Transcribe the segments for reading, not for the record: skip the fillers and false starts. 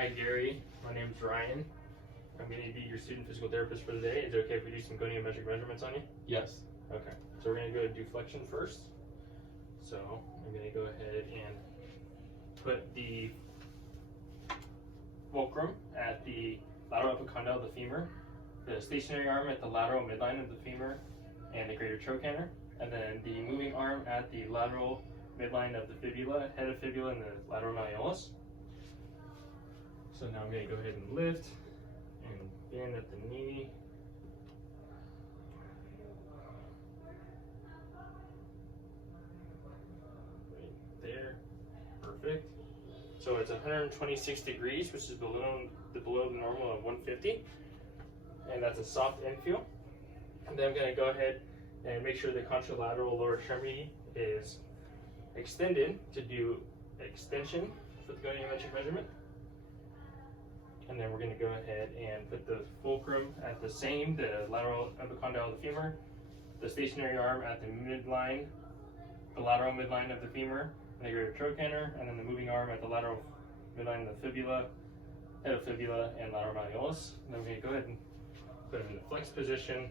Hi Gary, my name's Ryan. I'm going to be your student physical therapist for the day. Is it okay if we do some goniometric measurements on you? Yes. Okay, so we're going to go do flexion first. So I'm going to go ahead and put the fulcrum at the lateral epicondyle of the femur, the stationary arm at the lateral midline of the femur and the greater trochanter, and then the moving arm at the lateral midline of the fibula, head of fibula, and the lateral malleolus. So now I'm going to go ahead and lift and bend at the knee. Right there. Perfect. So it's 126 degrees, which is below the normal of 150. And that's a soft infeel. And then I'm going to go ahead and make sure the contralateral lower extremity is extended to do extension for the goniometric measurement. And then we're going to go ahead and put the fulcrum at the lateral epicondyle of the femur, the stationary arm at the midline, the lateral midline of the femur, and the greater trochanter, and then the moving arm at the lateral midline of the fibula, head of fibula, and lateral malleolus. And then we're going to go ahead and put it in the flex position,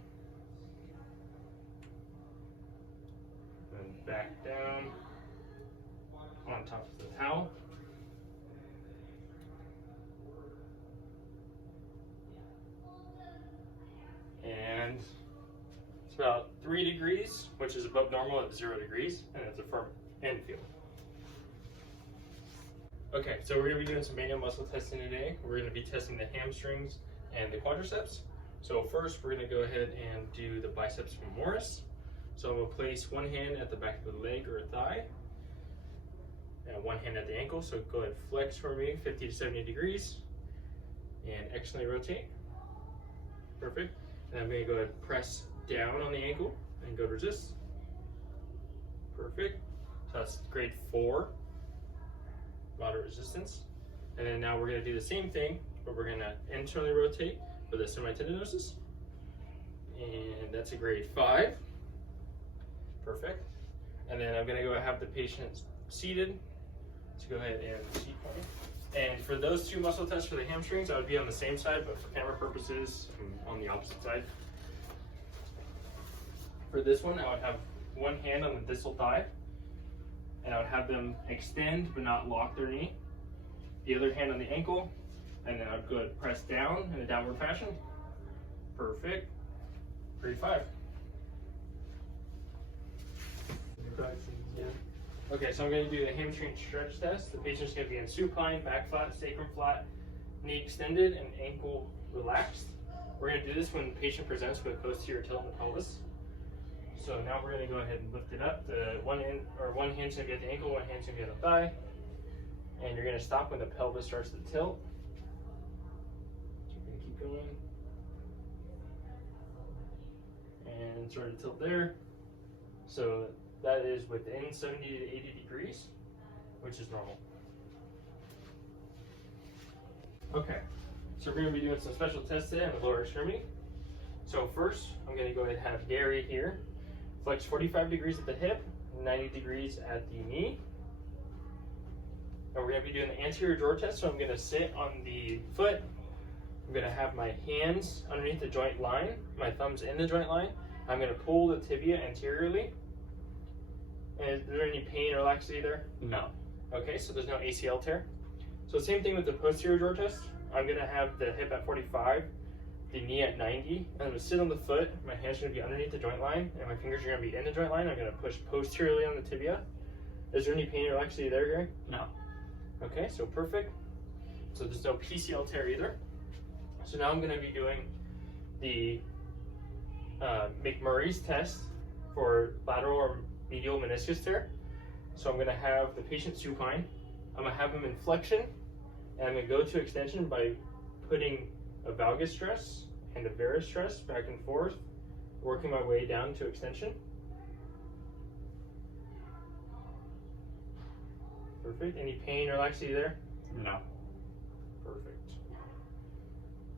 and back down on top of the towel. And it's about 3 degrees, which is above normal at 0 degrees, and it's a firm infeel. Okay, so we're going to be doing some manual muscle testing today. We're going to be testing the hamstrings and the quadriceps. So first, we're going to go ahead and do the biceps femoris. So I'm going to place one hand at the back of the leg or thigh, and one hand at the ankle. So go ahead and flex for me, 50 to 70 degrees, and externally rotate. Perfect. And I'm going to go ahead and press down on the ankle and go to resist. Perfect. So that's grade 4, moderate resistance. And then now we're going to do the same thing, but we're going to internally rotate for the semitendinosus. And that's a grade 5. Perfect. And then I'm going to go have the patient seated. So go ahead and seat point. And for those two muscle tests for the hamstrings, I would be on the same side, but for camera purposes, I'm on the opposite side. For this one, I would have one hand on the distal thigh, and I would have them extend but not lock their knee. The other hand on the ankle, and then I would go ahead and press down in a downward fashion. Perfect. Grade 5. Okay, so I'm going to do the hamstring stretch test. The patient's going to be in supine, back flat, sacrum flat, knee extended, and ankle relaxed. We're going to do this when the patient presents with posterior tilt in the pelvis. So now we're going to go ahead and lift it up. The one hand's going to be at the ankle, one hand's going to be at the thigh. And you're going to stop when the pelvis starts to tilt. So we're going to keep going. And sort of tilt there. So that is within 70 to 80 degrees, which is normal. Okay, so we're going to be doing some special tests today on the lower extremity. So first, I'm going to go ahead and have Gary here flex 45 degrees at the hip, 90 degrees at the knee. And we're going to be doing the anterior drawer test, so I'm going to sit on the foot. I'm going to have my hands underneath the joint line, my thumbs in the joint line. I'm going to pull the tibia anteriorly. Is there any pain or laxity there? No. Okay, so there's no ACL tear. So same thing with the posterior drawer test. I'm going to have the hip at 45, the knee at 90. And I'm going to sit on the foot. My hands are going to be underneath the joint line, and my fingers are going to be in the joint line. I'm going to push posteriorly on the tibia. Is there any pain or laxity there, Gary? No. Okay, so perfect. So there's no PCL tear either. So now I'm going to be doing the McMurray's test for lateral or medial meniscus tear. So I'm going to have the patient supine. I'm going to have him in flexion, and I'm going to go to extension by putting a valgus stress and a varus stress back and forth, working my way down to extension. Perfect. Any pain or laxity there? No. Perfect.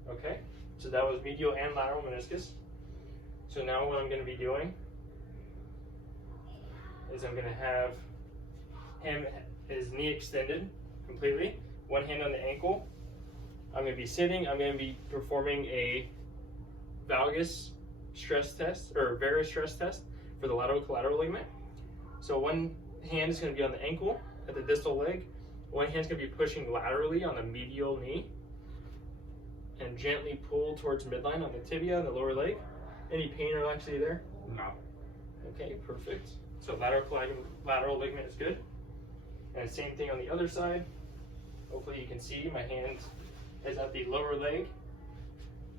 Okay, so that was medial and lateral meniscus. So now what I'm going to be doing is I'm going to have his knee extended completely, one hand on the ankle, I'm going to be sitting. I'm going to be performing a valgus stress test or varus stress test for the lateral collateral ligament. So one hand is going to be on the ankle at the distal leg. One hand's going to be pushing laterally on the medial knee and gently pull towards midline on the tibia and the lower leg. Any pain or laxity there? No. Okay, perfect. So lateral ligament is good. And same thing on the other side. Hopefully you can see my hand is at the lower leg,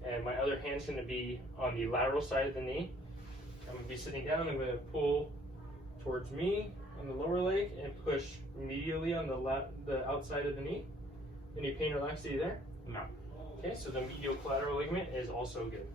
and my other hand's going to be on the lateral side of the knee. I'm going to be sitting down. I'm going to pull towards me on the lower leg and push medially on the outside of the knee. Any pain or laxity there? No. Okay, so the medial collateral ligament is also good.